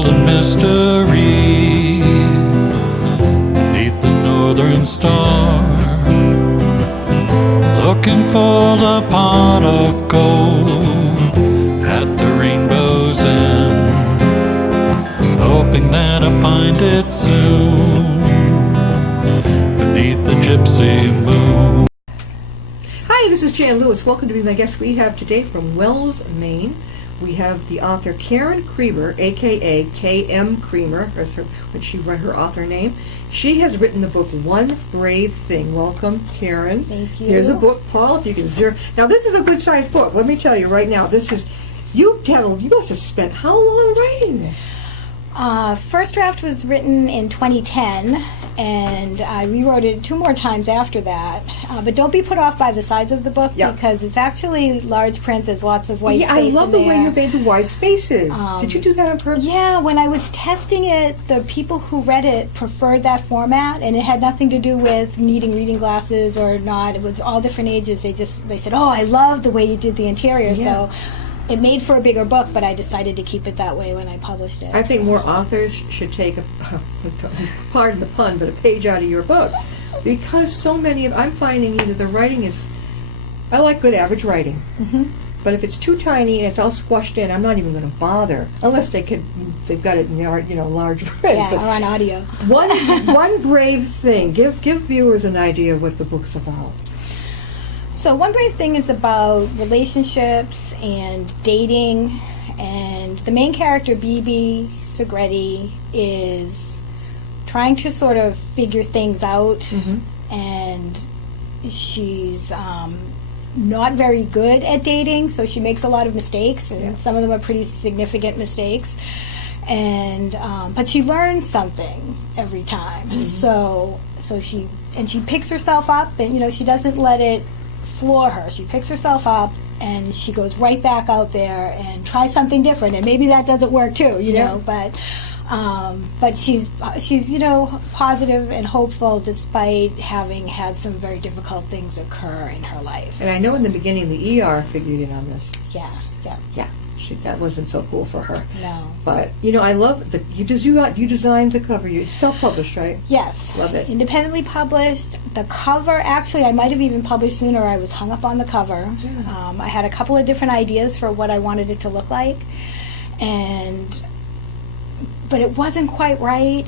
unfolding mystery beneath the northern star, looking for the pot of gold at the rainbow's end, hoping that I find it soon beneath the gypsy moon. Hi, this is Jan Lewis. Welcome to be my guest. We have today from Wells, Maine. We have the author K.M.Creamer, a.k.a. K.M.Creamer, as when she wrote her author name. She has written the book One Brave Thing. Welcome, Karen. Thank you. Here's a book, Paul, if you can zero. Now, this is a good-sized book. Let me tell you right now, this is, you must have spent how long writing this? First draft was written in 2010, and I rewrote it 2 more times after that. But don't be put off by the size of the book, because it's actually large print. There's lots of white space in there. I love the way you made the wide spaces. Did you do that on purpose? Yeah, when I was testing it, the people who read it preferred that format, and it had nothing to do with needing reading glasses or not. It was all different ages. They said, "Oh, I love the way you did the interior." Yeah. So it made for a bigger book, but I decided to keep it that way when I published it. I think more authors should take pardon the pun, but a page out of your book, because so many of I'm finding either the writing is, I like good average writing, but if it's too tiny and it's all squashed in, I'm not even going to bother unless they've got it in large print. Yeah, or on audio. One Brave Thing. Give viewers an idea of what the book's about. So One Brave Thing is about relationships and dating, and the main character, Bibi Segretti, is trying to sort of figure things out, and she's not very good at dating, so she makes a lot of mistakes, and some of them are pretty significant mistakes, and but she learns something every time. So she picks herself up, and she doesn't let it floor her. She picks herself up and she goes right back out there and tries something different, and maybe that doesn't work too, but she's positive and hopeful despite having had some very difficult things occur in her life. And I know in the beginning the ER figured in on this. Yeah. That wasn't so cool for her. No. But I love you designed the cover. You self-published, right? Yes. Love it. Independently published. The cover, actually, I might have even published sooner. I was hung up on the cover. Yeah. I had a couple of different ideas for what I wanted it to look like, but it wasn't quite right.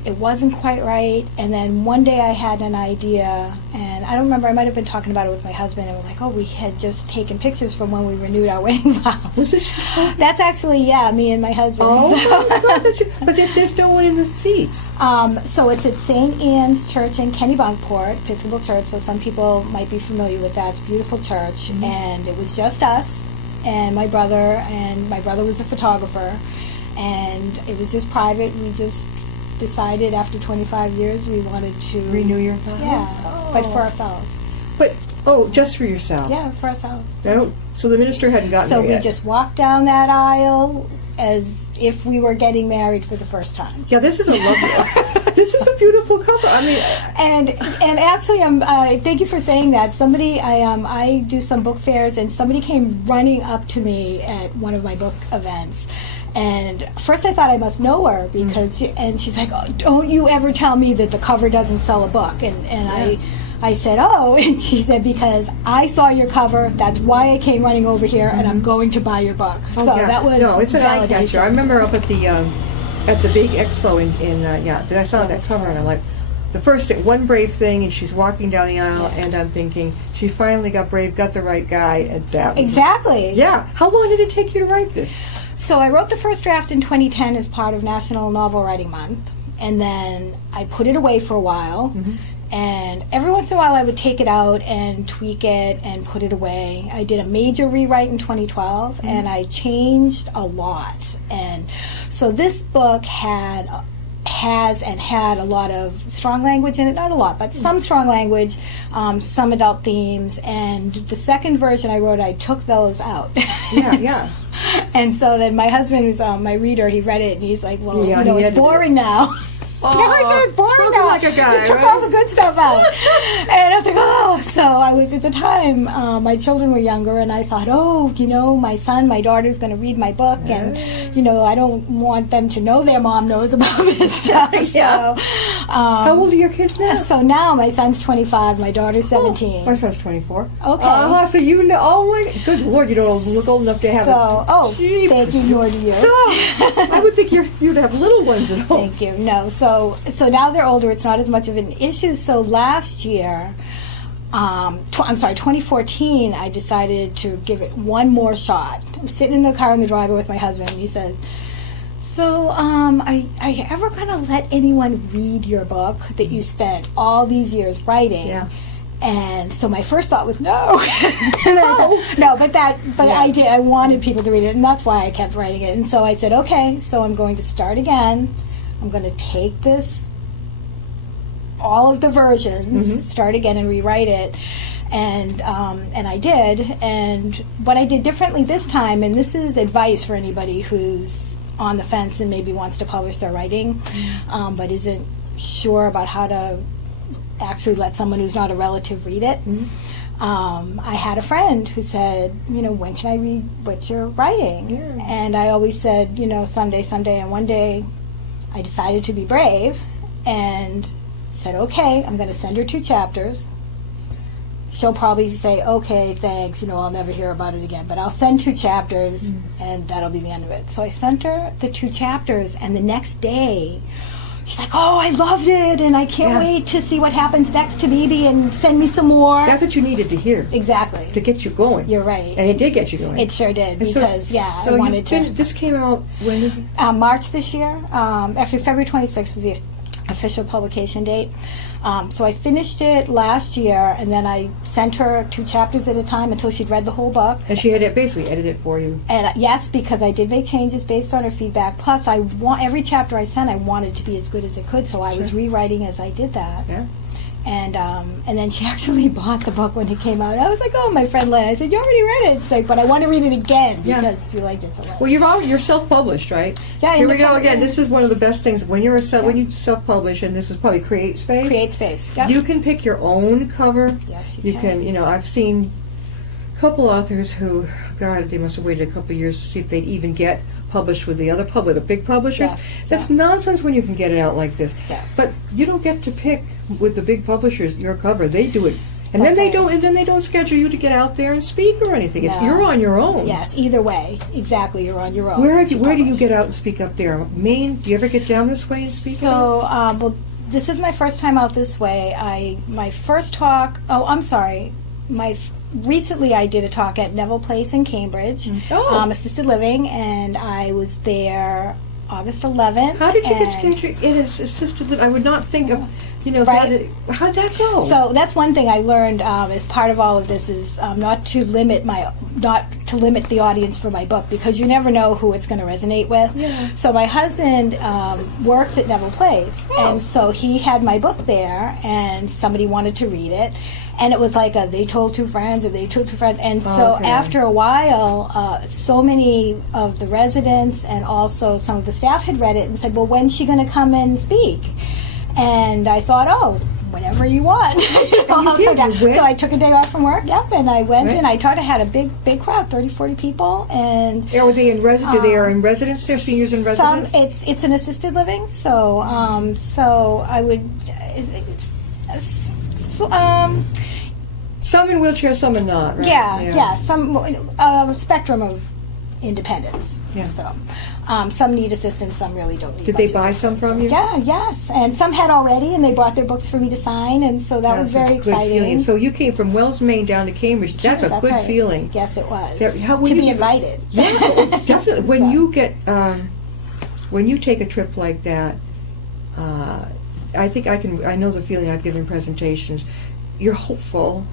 And then one day I had an idea, and I don't remember, I might have been talking about it with my husband, and we're like, we had just taken pictures from when we renewed our wedding vows. Was this your husband? That's actually, me and my husband. Oh, my God. But there's no one in the seats. So it's at St. Anne's Church in Kennebunkport, Episcopal Church, so some people might be familiar with that. It's a beautiful church, and it was just us and my brother was a photographer. And it was just private. We just decided after 25 years we wanted to renew your vows. Yeah, but for ourselves. But just for yourselves. Yeah, it's for ourselves. So the minister hadn't gotten there yet. So we just walked down that aisle as if we were getting married for the first time. Yeah, this is a lovely. This is a beautiful cover. I mean, and actually, thank you for saying that. Somebody, I do some book fairs, and somebody came running up to me at one of my book events. And first I thought I must know her because she's like, don't you ever tell me that the cover doesn't sell a book. And I said, and she said, because I saw your cover, that's why I came running over here, and I'm going to buy your book. That was it's an eye catcher. I remember up at the big expo I saw that cover, and I'm like, the first thing, One Brave Thing, and she's walking down the aisle, and I'm thinking, she finally got brave, got the right guy, and that was exactly. Yeah. How long did it take you to write this? So I wrote the first draft in 2010 as part of National Novel Writing Month, and then I put it away for a while, and every once in a while I would take it out and tweak it and put it away. I did a major rewrite in 2012, and I changed a lot. And so this book had a lot of strong language in it. Not a lot, but some strong language, some adult themes. And the second version I wrote, I took those out. Yeah. And so then my husband, who's my reader, he read it and he's like, it's boring now. Oh, I said, it's boring spoken now. like a guy, You took right? all the good stuff out. And I was like, oh. So I was, at the time, my children were younger, and I thought, oh, my daughter's going to read my book, and, I don't want them to know their mom knows about this stuff. Yeah. So, How old are your kids now? so now my son's 25, my daughter's 17. My son's 24. Okay. So you know, oh my, good Lord, you don't look old enough to have Thank you, nor do you. I would think you'd have little ones at home. Thank you. No, so now they're older. It's not as much of an issue. So last year, 2014, I decided to give it one more shot. I'm sitting in the car in the driveway with my husband, and he says, so, are you ever going to let anyone read your book that you spent all these years writing? Yeah. And so my first thought was no. I did. I wanted people to read it, and that's why I kept writing it. And so I said, okay, so I'm going to start again. I'm going to take this, all of the versions, start again and rewrite it. And I did. And what I did differently this time, and this is advice for anybody who's on the fence and maybe wants to publish their writing, but isn't sure about how to actually let someone who's not a relative read it. I had a friend who said, when can I read what you're writing? Yeah. And I always said, someday. And one day I decided to be brave and said, okay, I'm going to send her 2 chapters. She'll probably say, okay, thanks, I'll never hear about it again. But I'll send 2 chapters, and that'll be the end of it. So I sent her the 2 chapters, and the next day, she's like, oh, I loved it, and I can't wait to see what happens next to BB, and send me some more. That's what you needed to hear. Exactly. To get you going. You're right. And it did get you going. It sure did, And because, I so wanted to. This came out when did you? March this year. Actually, February 26th was the official publication date. So I finished it last year, and then I sent her 2 chapters at a time until she'd read the whole book. And she had it basically edited for you. And yes, because I did make changes based on her feedback. Plus, every chapter I sent, I wanted to be as good as it could, so I was rewriting as I did that. Yeah. And then she actually bought the book when it came out. I was like, oh, my friend Lynn. I said, you already read it. It's like, but I want to read it again because you liked it so much. Well, you're self-published, right? Yeah. Here we go again. This is one of the best things when you self-publish, and this is probably Create Space. Create Space. Yep. You can pick your own cover. Yes, you can. I've seen a couple authors who, God, they must have waited a couple of years to see if they'd even get published with the big publishers. Yes, That's nonsense when you can get it out like this. Yes. But you don't get to pick with the big publishers your cover. They do it. And That's then right. they don't schedule you to get out there and speak or anything. No. You're on your own. Yes, either way. Exactly, you're on your own. Where do you get out and speak up there? Maine? Do you ever get down this way and speak? So, this is my first time out this way. My first talk. Oh, I'm sorry. Recently, I did a talk at Neville Place in Cambridge, assisted living, and I was there August 11th. How did you get scheduled in assisted living? I would not think of, Right. how did that go? So that's one thing I learned as part of all of this is not to limit the audience for my book, because you never know who it's going to resonate with. Yeah. So my husband works at Neville Place, and so he had my book there, and somebody wanted to read it, and it was like they told 2 friends, and they told 2 friends, and so after a while, so many of the residents and also some of the staff had read it and said, well, when's she going to come and speak? And I thought, whenever you want. I'll come down. So I took a day off from work, and I went, and I taught. I had a big crowd, 30, 40 people. And are they in residence? They are in residence? They're seniors in residence? It's an assisted living, so I would... some in wheelchairs, some in not, right? Yeah, some spectrum of independence. Yeah. So some need assistance, some really don't need. Did they buy some from you? Yeah, yes, and some had already, and they brought their books for me to sign, and so that was very exciting. Feeling. So you came from Wells, Maine, down to Cambridge. That's a good right. feeling. Yes, it was. To be invited. Yeah, definitely. When you get when you take a trip like that, I think I know the feeling. I've given presentations. You're hopeful,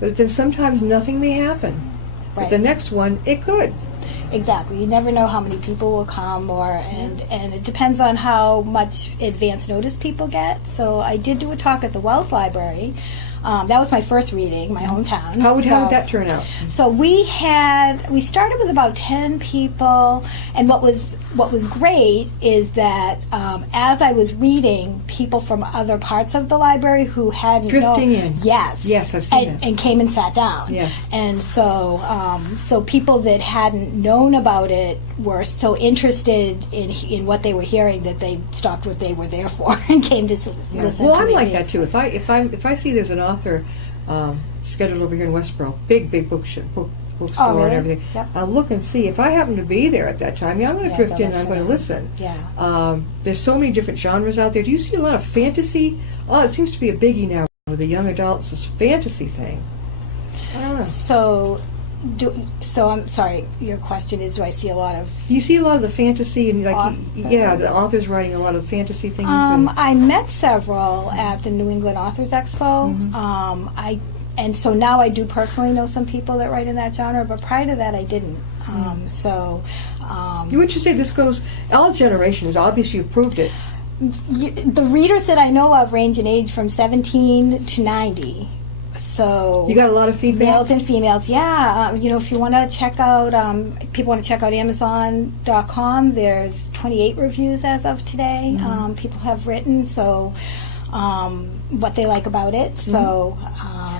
but then sometimes nothing may happen. Right. But the next one, it could. Exactly. You never know how many people will come, and it depends on how much advance notice people get. So I did do a talk at the Wells Library That was my first reading, my hometown. How would that turn out? So we started with about 10 people, and what was great is that as I was reading, people from other parts of the library who hadn't drifting in. Yes, I've seen that. And came and sat down. Yes, and so people that hadn't known about it were so interested in what they were hearing that they stopped what they were there for and came to listen. Well, to I'm me like read. that too. If I see there's an author scheduled over here in Westboro, big bookstore really? and everything, Yep. I'll look and see if I happen to be there at that time. Yeah, I'm going to drift in and I'm going to listen. Yeah. There's so many different genres out there. Do you see a lot of fantasy? Oh, it seems to be a biggie now with the young adults. This fantasy thing. I don't know. So I'm sorry. Your question is, do I see a lot of? Do you see a lot of the fantasy and like Authors. the authors writing a lot of fantasy things? I met several at the New England Authors Expo. Mm-hmm. And so now I do personally know some people that write in that genre, but prior to that I didn't. You would say this goes all generations? Obviously, you've proved it. The readers that I know of range in age from 17 to 90. So You got a lot of feedback? males and females, yeah. If you want to check out, people want to check out Amazon.com, there's 28 reviews as of today. People have written, what they like about it. So,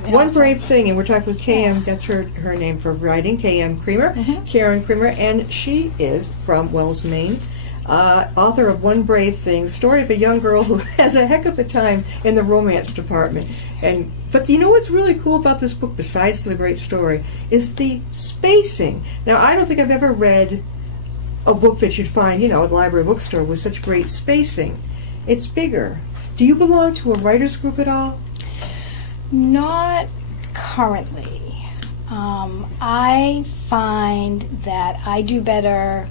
One brave thing, and we're talking with K.M., that's her name for writing, K.M.Creamer, K.M.Creamer, and she is from Wells, Maine. Author of One Brave Thing, story of a young girl who has a heck of a time in the romance department. But you know what's really cool about this book, besides the great story, is the spacing. Now, I don't think I've ever read a book that you'd find, at the library bookstore with such great spacing. It's bigger. Do you belong to a writer's group at all? Not currently. I find that I do better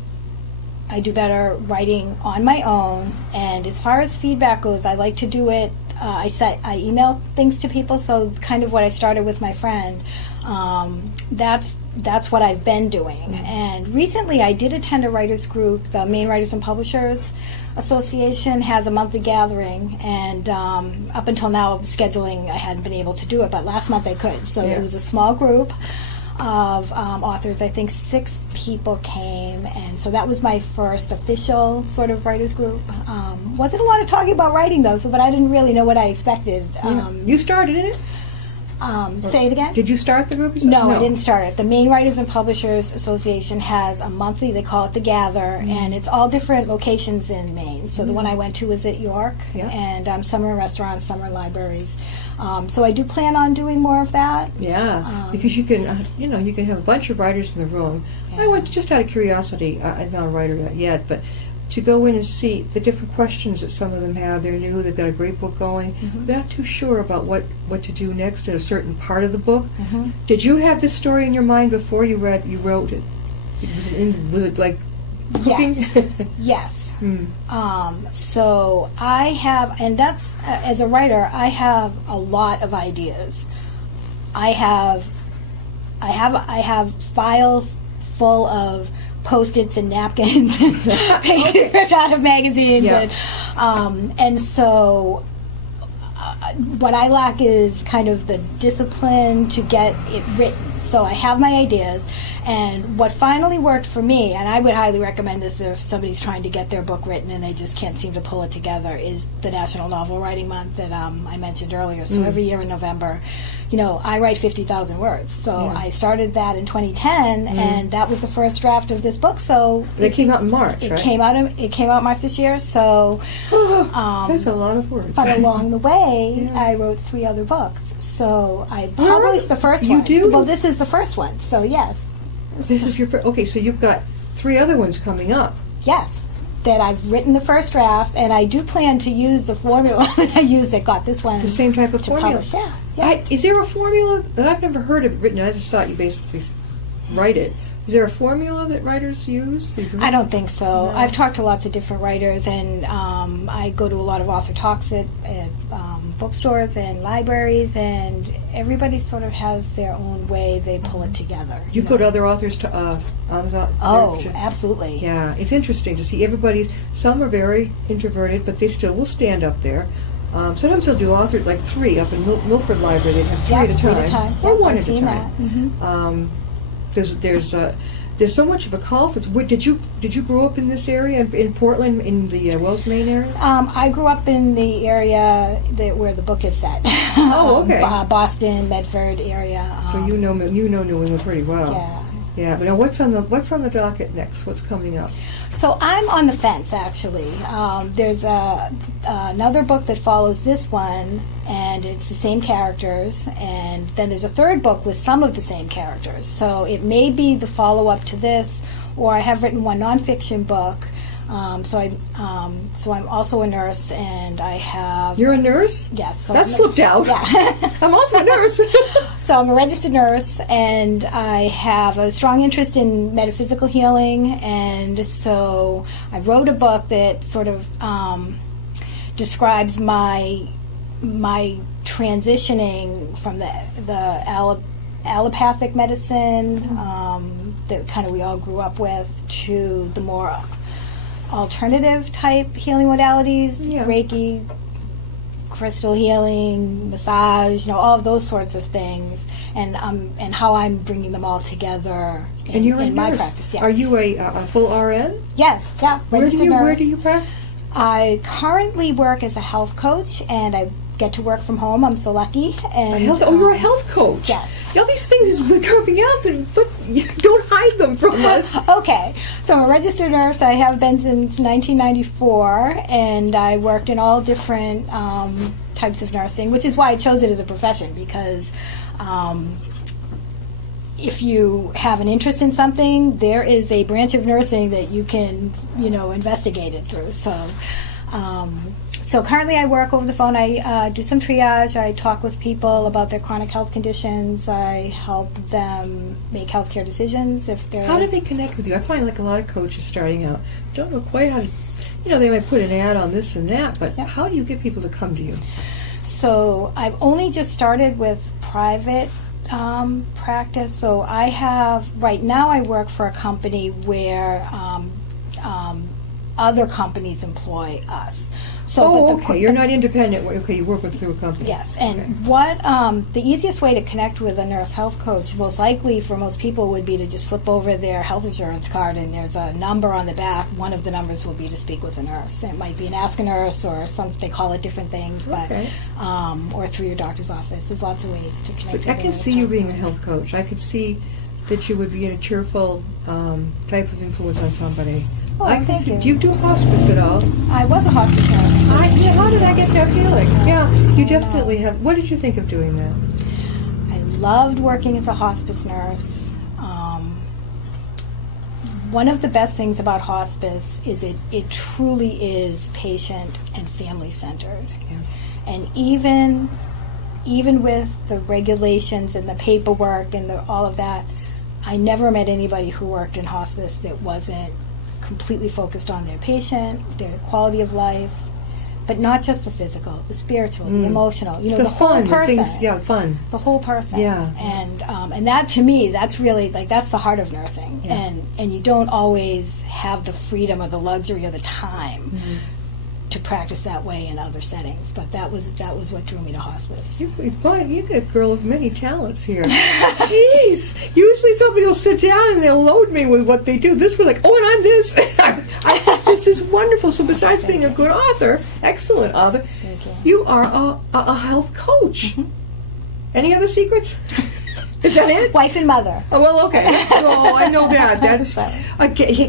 writing on my own, and as far as feedback goes, I like to do it. I email things to people, so it's kind of what I started with my friend. That's what I've been doing. And recently I did attend a writers group. The Maine Writers and Publishers Association has a monthly gathering, and up until now scheduling I hadn't been able to do it, but last month I could. So it was a small group of authors. I think 6 people came, and so that was my first official sort of writers group. Wasn't a lot of talking about writing though, but I didn't really know what I expected. You started in it? Say it again? Did you start the group? No, I didn't start it. The Maine Writers and Publishers Association has a monthly, they call it the Gather, and it's all different locations in Maine. So the one I went to was at York, and some are restaurants, some are libraries. So I do plan on doing more of that. Yeah, because you can, you can have a bunch of writers in the room. I went just out of curiosity. I'm not a writer yet, but to go in and see the different questions that some of them have. They're new. They've got a great book going. They're not too sure about what to do next in a certain part of the book. Did you have this story in your mind before you wrote it? Was it like cooking? Yes. So I have, and that's as a writer, I have a lot of ideas. I have files full of Post-its and napkins and pages ripped out of magazines, and so what I lack is kind of the discipline to get it written. So I have my ideas, and what finally worked for me, and I would highly recommend this if somebody's trying to get their book written and they just can't seem to pull it together, is the National Novel Writing Month that I mentioned earlier. So every year in November, I write 50,000 words. So I started that in 2010, and that was the first draft of this book. So it came out in March, right? It came out March this year. So that's a lot of words. But along the way, I wrote 3 other books. So I published the first one. You do? Well, this is the first one. So yes. This is your first. Okay, so you've got 3 other ones coming up. Yes. That I've written the first draft, and I do plan to use the formula that I used that got this one. The same type of formula. Publish. Yeah. Is there a formula that I've never heard of written? I just thought you basically write it. Is there a formula that writers use? I don't think so. No. I've talked to lots of different writers, and I go to a lot of author talks at bookstores and libraries, and everybody sort of has their own way they pull it together. You go to other authors to absolutely. Yeah, it's interesting to see everybody. Some are very introverted, but they still will stand up there. Sometimes they'll do author like 3 up in Milford Library. They'd have 3 Yeah, at a 3 time, at a time. or Yeah, 1 I've at a seen time. that. There's so much of a call for. Did you grow up in this area in Portland, in the Wells, Maine area? I grew up in the area where the book is set. Oh, okay. Boston, Medford area. So you know New England pretty well. Yeah. Yeah, but now what's on the docket next? What's coming up? So I'm on the fence, actually. There's another book that follows this one, and it's the same characters. And then there's a third book with some of the same characters. So it may be the follow-up to this, or I have written one nonfiction book. So I'm also a nurse, and I have... You're a nurse? Yes. So that slipped out. Yeah. I'm also a nurse. So I'm a registered nurse, and I have a strong interest in metaphysical healing, and so I wrote a book that sort of describes my transitioning from the allopathic medicine that kind of we all grew up with to the more alternative type healing modalities, Yeah. Reiki, crystal healing, massage, all of those sorts of things, and how I'm bringing them all together And you're a in my nurse. practice. Yes. Are you a full RN? Yes. Yeah. Where Registered do nurse. you practice? I currently work as a health coach, and I get to work from home. I'm so lucky. And You're a health coach. Yes. All these things are coming out, but you don't hide them from us. Okay, so I'm a registered nurse. I have been since 1994, and I worked in all different types of nursing, which is why I chose it as a profession, because if you have an interest in something, there is a branch of nursing that you can, investigate it through. So currently I work over the phone. I do some triage. I talk with people about their chronic health conditions. I help them make healthcare decisions if they're... How do they connect with you? I find like a lot of coaches starting out don't know quite how to, they might put an ad on this and that, but Yeah. how do you get people to come to you? So I've only just started with private practice. So right now I work for a company where other companies employ us. So, okay. You're not independent. Okay, you work through a company. Yes, and Okay. what the easiest way to connect with a nurse health coach, most likely for most people, would be to just flip over their health insurance card, and there's a number on the back. One of the numbers will be to speak with a nurse. It might be an Ask a Nurse, or they call it different things, but Okay. or through your doctor's office. There's lots of ways to connect. So with I a can nurse see you health being a coach. health coach. I could see that you would be a cheerful type of influence on somebody. Oh, I can thank see. you. Do you do hospice at all? I was a hospice nurse. How did I get that feeling? Yeah, you definitely have. What did you think of doing that? I loved working as a hospice nurse. One of the best things about hospice is it truly is patient and family centered. Yeah. And even with the regulations and the paperwork and all of that, I never met anybody who worked in hospice that wasn't completely focused on their patient, their quality of life, but not just the physical, the spiritual, the emotional, the whole fun, person. Fun. The whole person. Yeah. And that, to me, that's really, that's the heart of nursing. Yeah. And you don't always have the freedom or the luxury or the time to practice that way in other settings. But that was what drew me to hospice. Boy, you're a girl of many talents here. Jeez. Usually somebody will sit down and they'll load me with what they do. This was like, oh, and I'm this. This is wonderful. So besides being a good author, excellent author, Thank you. you are a health coach. Any other secrets? Is that it? Wife and mother. Oh, well, okay. Oh, I know that. That's Sorry.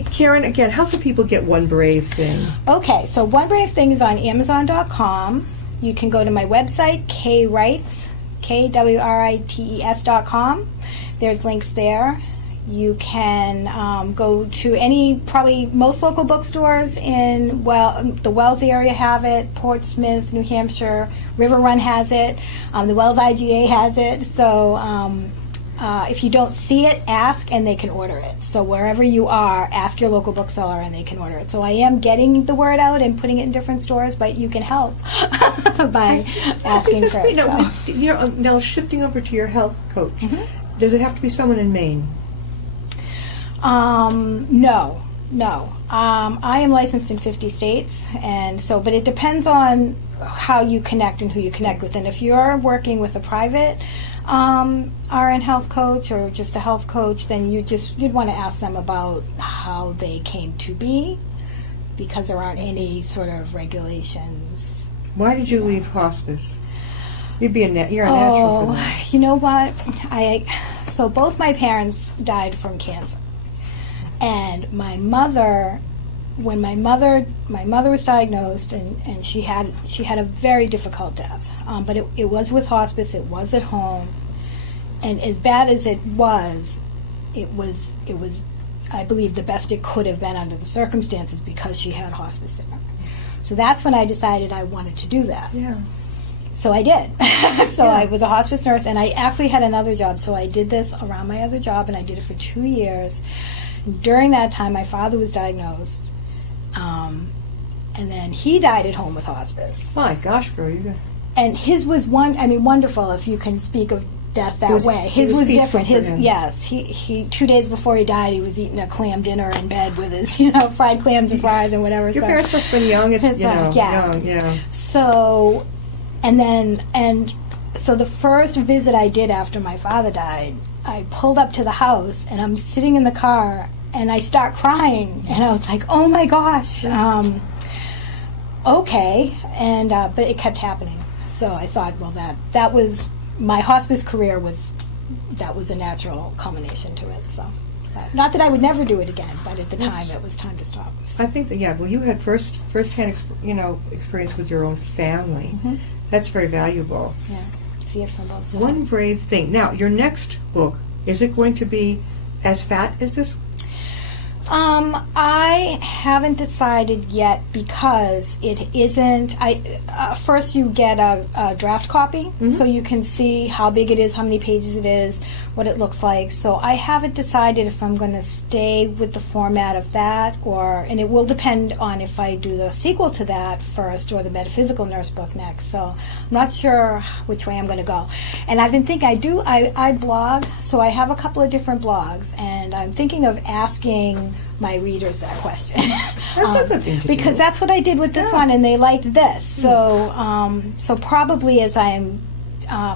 Karen. Again, how can people get One Brave Thing? Okay, so One Brave Thing is on Amazon.com. You can go to my website, KWrites.com. There's links there. You can go to most local bookstores in the Wells area have it. Portsmouth, New Hampshire, River Run has it. The Wells IGA has it. So if you don't see it, ask and they can order it. So wherever you are, ask your local bookseller and they can order it. So I am getting the word out and putting it in different stores, but you can help by asking That's for great. it. Now, So. now shifting over to your health coach, does it have to be someone in Maine? No. No. I am licensed in 50 states, and so, but it depends on how you connect and who you connect with. And if you're working with a private RN health coach or just a health coach, then you'd want to ask them about how they came to be, because there aren't any sort of regulations. Why did you leave hospice? You're a natural for that. You know what? So both my parents died from cancer. And my mother, when my mother was diagnosed, and she had a very difficult death, but it was with hospice, it was at home, and as bad as it was, I believe the best it could have been under the circumstances, because she had hospice there. So that's when I decided I wanted to do that. Yeah. So I did. I was a hospice nurse, and I actually had another job. So I did this around my other job, and I did it for 2 years. During that time, my father was diagnosed, and then he died at home with hospice. My gosh, girl, And his was wonderful, if you can speak of death that way. His was different. Yes, he 2 days before he died, he was eating a clam dinner in bed with his, fried clams and fries and whatever. Your parents must have been young, young, yeah. So, so the first visit I did after my father died, I pulled up to the house, and I'm sitting in the car, and I start crying, and I was like, oh my gosh, okay, and but it kept happening. So I thought, well, that was my hospice career, that was a natural culmination to it. So, not that I would never do it again, but at the time it was time to stop. I think that you had first-hand experience with your own family. Mm-hmm. That's very valuable. Yeah, see it from both sides. One brave thing. Now, your next book, is it going to be as fat as this? I haven't decided yet, because it isn't. First you get a draft copy, so you can see how big it is, how many pages it is, what it looks like. So I haven't decided if I'm going to stay with the format of that, and it will depend on if I do the sequel to that first or the Metaphysical Nurse book next. So I'm not sure which way I'm going to go. And I've been thinking, I blog, so I have a couple of different blogs, and I'm thinking of asking my readers that question. That's a good thing to do. Because that's what I did with this one, and they liked this. So probably as I'm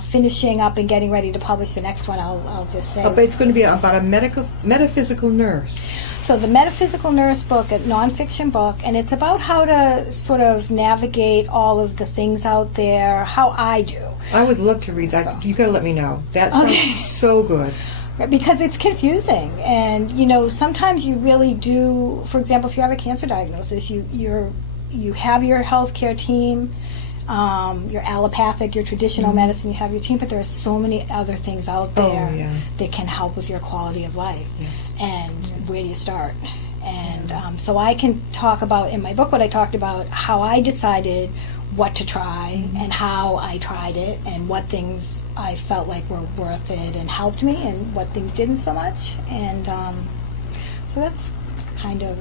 finishing up and getting ready to publish the next one, I'll just say. But it's going to be about a metaphysical nurse. So the Metaphysical Nurse book, a nonfiction book, and it's about how to sort of navigate all of the things out there, how I do. I would love to read that. So. You got to let me know. That sounds so good. Because it's confusing, and sometimes you really do. For example, if you have a cancer diagnosis, you have your healthcare team, your allopathic, your traditional medicine. You have your team, but there are so many other things out there that can help with your quality of life. Yes. And where do you start? And so I can talk about in my book what I talked about, how I decided what to try and how I tried it, and what things I felt like were worth it and helped me, and what things didn't so much. And so that's kind of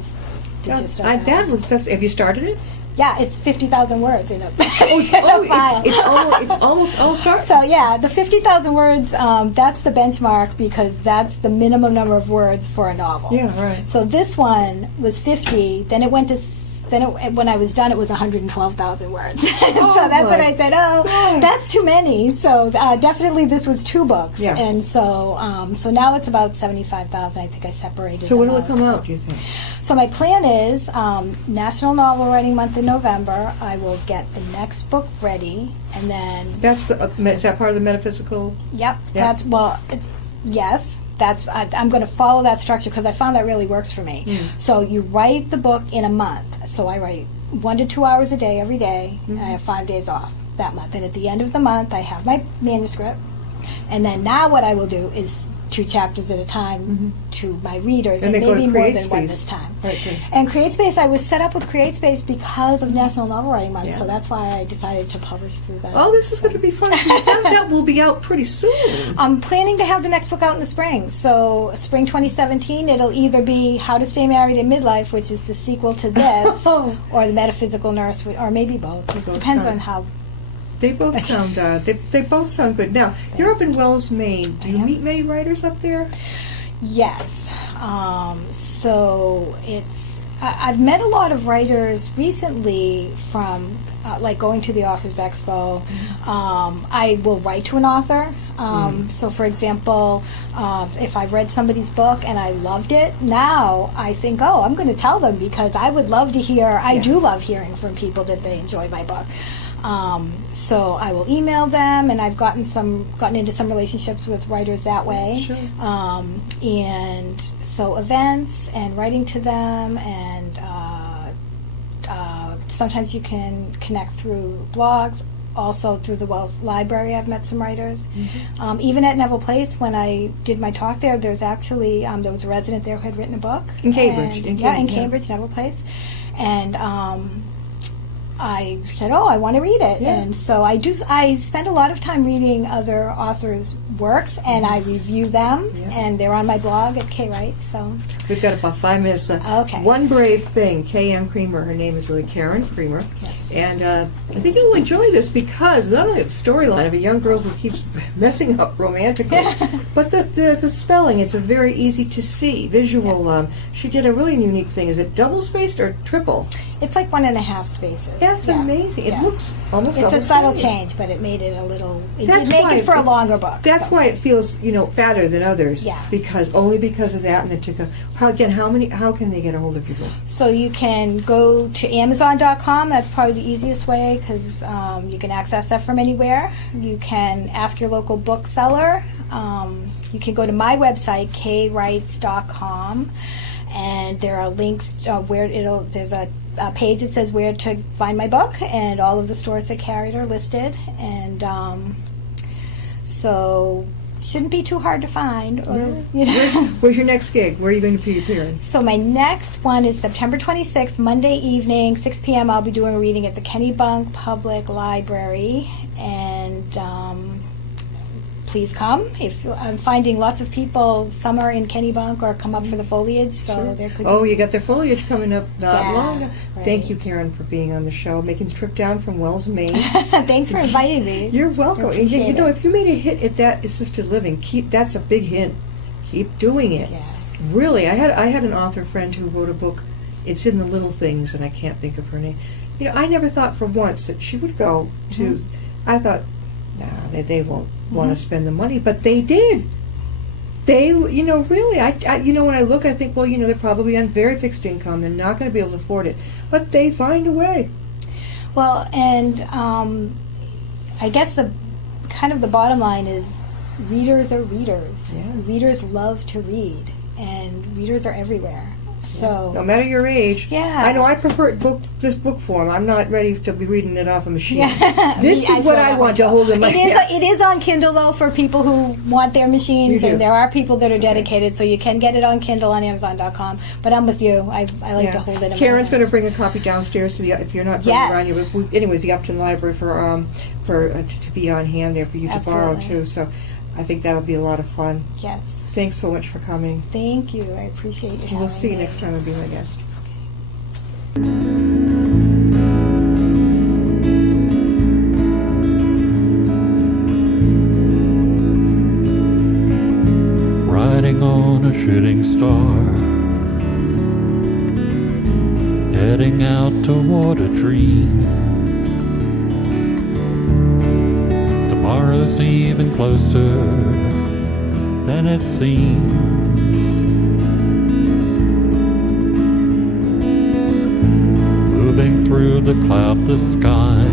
the gist of that. Have you started it? Yeah, it's 50,000 words in a, file. It's almost all started. So yeah, the 50,000 words, that's the benchmark, because that's the minimum number of words for a novel. Yeah, right. So this one was 50, then it went to when I was done, it was 112,000 words. So that's when I said, that's too many. So definitely this was 2 books. Yeah. And so now it's about 75,000. I think I separated So when them will it come out, do you think? So my plan is National Novel Writing Month in November. I will get the next book ready, and then... Is that part of the metaphysical? Yep. Yes. I'm going to follow that structure, because I found that really works for me. So you write the book in a month. So I write 1 to 2 hours a day every day, and I have 5 days off that month. And at the end of the month, I have my manuscript. And then now what I will do is 2 chapters at a time to my readers, and maybe more than one this time. Right. And CreateSpace, I was set up with CreateSpace because of National Novel Writing Month, so that's why I decided to publish through that. Oh, this is going to be fun. That will be out pretty soon. I'm planning to have the next book out in the spring. So spring 2017, it'll either be How to Stay Married in Midlife, which is the sequel to this, or The Metaphysical Nurse, or maybe both. Depends on how... They both sound they both sound good. Now, you're up in Wells, Maine. Do you meet many writers up there? Yes. So I've met a lot of writers recently from like going to the Authors Expo. I will write to an author. So, for example, if I've read somebody's book and I loved it, now I think, oh, I'm going to tell them because I would love to hear. I do love hearing from people that they enjoyed my book. So I will email them, and I've gotten into some relationships with writers that way. Sure. And so events and writing to them, and sometimes you can connect through blogs. Also through the Wells Library, I've met some writers. Even at Neville Place, when I did my talk there, there's actually there was a resident there who had written a book In Cambridge. in Cambridge, Neville Place, and I said, "Oh, I want to read it," and so I do. I spend a lot of time reading other authors' works, and I review them, and they're on my blog at K.Wright. So we've got about 5 minutes left. Okay. One brave thing, K.M.Creamer. Her name is really K.M.Creamer. Yes. And I think you'll enjoy this because not only the storyline of a young girl who keeps messing up romantically, but the spelling. It's a very easy to see visual. She did a really unique thing. Is it double spaced or triple? It's like 1.5 spaces. That's amazing. It looks almost. It's a subtle double-spaced. change, but it made it a little. It That's did make why it for a longer book. That's why it feels fatter than others. Yeah. Because of that, and it took a. How can they get a hold of your book? So you can go to Amazon.com. That's probably the easiest way because you can access that from anywhere. You can ask your local bookseller. You can go to my website, kwrights.com, and there are links there's a page that says where to find my book, and all of the stores that carry it are listed, and so shouldn't be too hard to find. Or Where's your next gig? Where are you going to be appearing? So my next one is September 26th, Monday evening, 6 p.m. I'll be doing a reading at the Kennebunk Public Library, and please come. If I'm finding lots of people, some are in Kennebunk or come up for the foliage, so there could you got their foliage coming up not long. right. Thank you, Karen, for being on the show, making the trip down from Wells, Maine. Thanhanks for inviting me. You're welcome. I appreciate it. If you made a hit at that assisted living, that's a big hint. Keep doing it. Yeah. Really, I had an author friend who wrote a book. It's in the little things, and I can't think of her name. I never thought for once that she would go to. I thought, they won't want to spend the money, but they did. They, really, I when I look, I think, well, they're probably on very fixed income. They're not going to be able to afford it, but they find a way. Well, and I guess the bottom line is readers are readers. Yeah. Readers love to read, and readers are everywhere. So No matter your age. Yeah. I know I prefer this book form. I'm not ready to be reading it off a machine. Yeah. This is what I want to hold in my hand. It is on Kindle, though, for people who want their machines, You do. and there are people that are dedicated, so you can get it on Kindle on Amazon.com. But I'm with you. I like to hold it in my Karen's hand. going to bring a copy downstairs to the. If you're not Yes. around you, but anyways, the Upton Library to be on hand there for you to borrow Absolutely. too. So, I think that'll be a lot of fun. Yes. Thanks so much for coming. Thank you. I appreciate you having We'll see you me. next time and be my guest. Riding on a shooting star, heading out toward a dream. Tomorrow's even closer than it seems. Moving through the cloudless sky,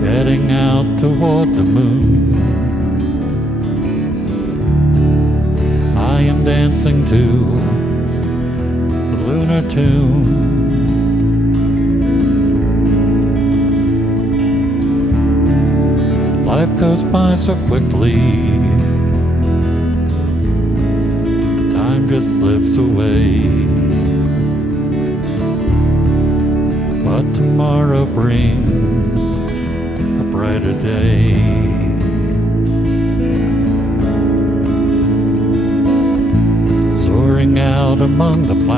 heading out toward the moon. I am dancing to the lunar tune. Life goes by so quickly, time just slips away. But tomorrow brings a brighter day. Soaring out among the planets.